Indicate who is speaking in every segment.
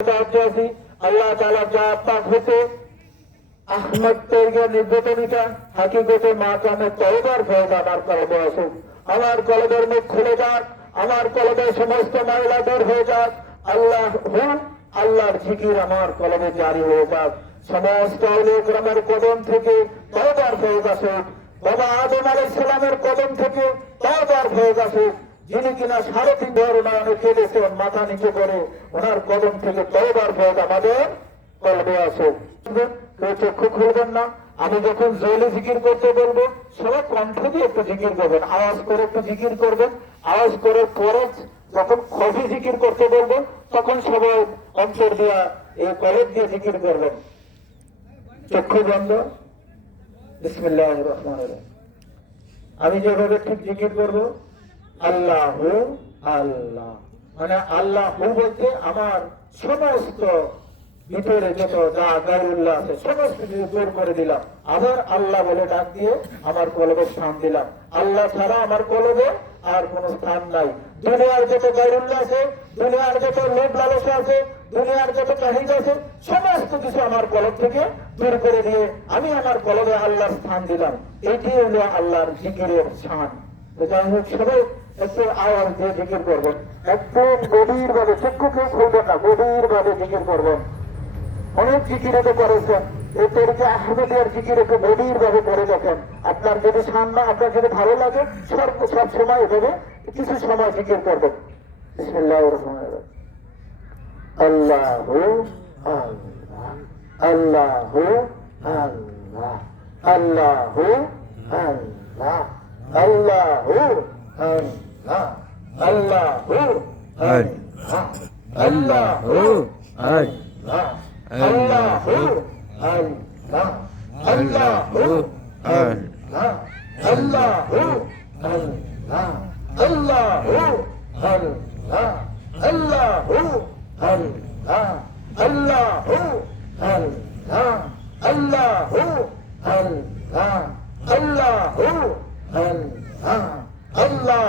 Speaker 1: আছি। আল্লাহ তালা যা পাক হতে আহমদ তৈরিয়া নির্যাতনিকা হাকিগতে মা কামে তলবার ভয় আমার কলবে আসুক আমার কলবের মুখ খুলে যাক, আমার কলবের সমস্ত দূর হয়ে যাক। আল্লাহ হু, আল্লাহর জিকির আমার কলবে জারি হয়ে যাক। সমস্ত গ্রামের কদম থেকে তলবার ভয় আসুক। বাবা আদম আলাই সালামের কদম থেকে তলবার ভয় আসুক। যিনি কিনা সাড়ে তিন ধরনের কেঁদেছেন মাথা নিচে করে ওনার কদম থেকে তলবার ভয় আমাদের কলবে আসুক কেউ চক্ষু খুলবেন না। আমি যখন জৈলে জিকির করতে বলব, সবাই কণ্ঠ দিয়ে একটু জিকির করবেন, আওয়াজ করে একটু জিকির করবেন। আওয়াজ করে পরে যখন খবি জিকির করতে বলব, তখন সবাই অন্তর দিয়া এই কলেজ দিয়ে জিকির করবেন। চক্ষু বন্ধ। বিসমিল্লাহ রহমান আমি যেভাবে ঠিক জিকির করব আল্লাহ আল্লাহ। মানে আল্লাহ বলতে আমার সমস্ত ভিতরে যত যা গায়ুল্লাহ আছে, সমস্ত কিছু দূর করে দিলাম। আবার আল্লাহ বলে ডাক দিয়ে আমার কলবে স্থান দিলাম। আল্লাহ ছাড়া আমার কলবে আর কোন স্থান নাই। দুনিয়ার যত গায়ুল্লাহ আছে, দুনিয়ার যত লোভ লালসা আছে, দুনিয়ার যত কাহিনী আছে, সমস্ত কিছু আমার কলব থেকে দূর করে দিয়ে আমি আমার কলবে আল্লাহর স্থান দিলাম। এটি হলো আল্লাহর জিকিরের স্থান যাই হোক, সবাই একটু ভাবে না ভাবে করবেন। অনেক গভীর ভাবে করে আপনার যদি সামনে, আপনার যদি ভালো লাগে, সব সব সময় এভাবে কিছু সময় জিকির করবেন। আল্লাহ। আল্লাহ আল্লাহ। আল্লাহ আল্লাহ। আল্লাহ আল্লাহ। আল্লাহ আল্লাহ আল্লাহ আল্লাহ আল্লাহ আল্লাহ। আল্লাহ আল্লাহ আল্লাহ আল্লাহ আল্লাহ আল্লাহ। আল্লাহ আল্লাহ। আল্লাহ আল্লাহ। আল্লাহ আল্লাহ আল্লাহ আল্লাহ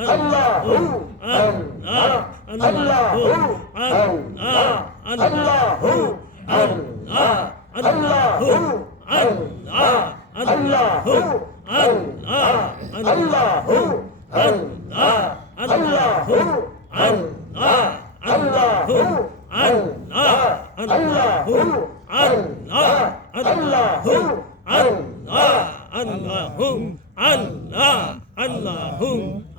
Speaker 2: اللهم اللهم
Speaker 1: اللهم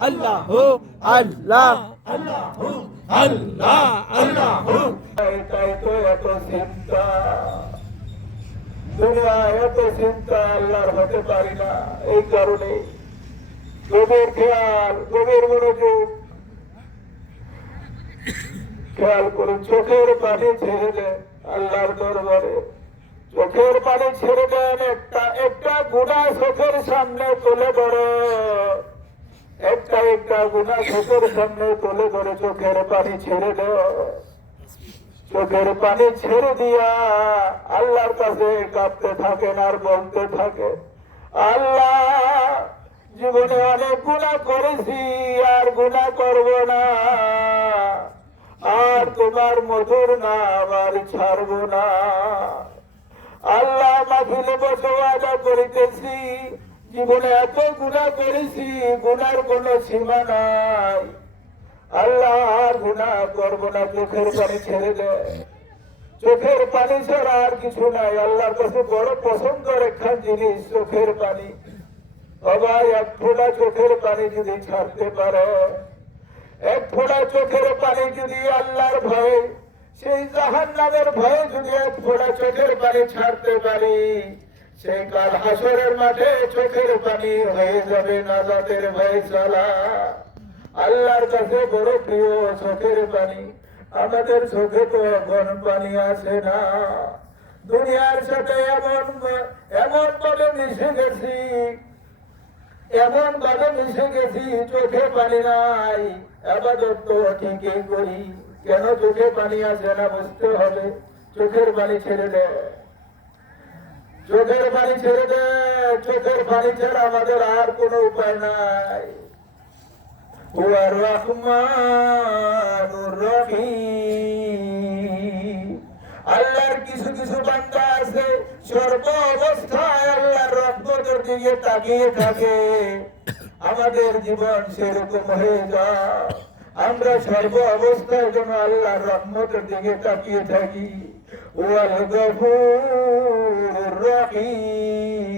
Speaker 1: আল্লাহ আল্লাহ আল্লাহ আল্লাহ এটাই তো এত চিন্তা দুনিয়া এত চিন্তা আল্লাহর হতে পারি না এই কারণে গভীর খেয়াল গভীর মনোযোগ খেয়াল করুন চোখের পানি ছেড়ে দেন আল্লাহর দরবারে চোখের পানি ছেড়ে দেন একটা একটা গুণা চোখের সামনে তুলে ধরো একটা গুণা চোখের সামনে তুলে ধরে চোখের পানি ছেড়ে দাও চোখের পানি ছেড়ে দিয়া আল্লাহর কাছে কাঁপতে থাকেন আর বলতে থাকে আল্লাহ, জীবনে অনেক গুণা করেছি আর গুণা করব না। আর তোমার মধুর নাম আর ছাড়ব না। আল্লাহ মাখিলে বসে আদা করিতেছি। জীবনে এত গুণা করেছি গুনার কোনো সীমা নাই। আল্লাহ গুণা করব না, চোখের পানি ছেড়ে দে। চোখের পানি ছাড়া আর কিছু নাই। আল্লাহর কাছে বড় পছন্দের একখান জিনিস, চোখের পানি। বাবা এক ফোঁটা চোখের পানি যদি ছাড়তে পারে, এক ফোঁটা চোখের পানি যদি আল্লাহর ভয়ে, সেই জাহান নামের ভয়ে যদি এক ফোঁটা চোখের পানি ছাড়তে পারি সেই কাল হাসরের মাঠে চোখের পানি হয়ে যাবে, নাজাতের ভয়ে চলা আল্লাহর কাছে বড় প্রিয় চোখের পানি। আমাদের চোখে তো এখন পানি আসে না। দুনিয়ার সাথে এমন এমন ভাবে মিশে গেছি, এমন ভাবে মিশে গেছি, চোখে পানি নাই। আবাদত তো ঠিকই করি। কেন চোখে পানি আসে না বুঝতে হবে? চোখের পানি ছেড়ে দে। চোখের পানি ছেড়ে দে, চোখের পানি ছাড়া আমাদের আর কোন উপায় নাই। ও আর রহিম। আল্লাহর কিছু কিছু বান্দা আছে, সর্ব অবস্থায় আল্লাহর রক্তের দিকে তাকিয়ে থাকে। আমাদের জীবন সেরকম হয়ে যায়। আমরা সর্ব অবস্থায় যেন আল্লাহর রক্তের দিকে তাকিয়ে থাকি। هو الغفور الرحيم.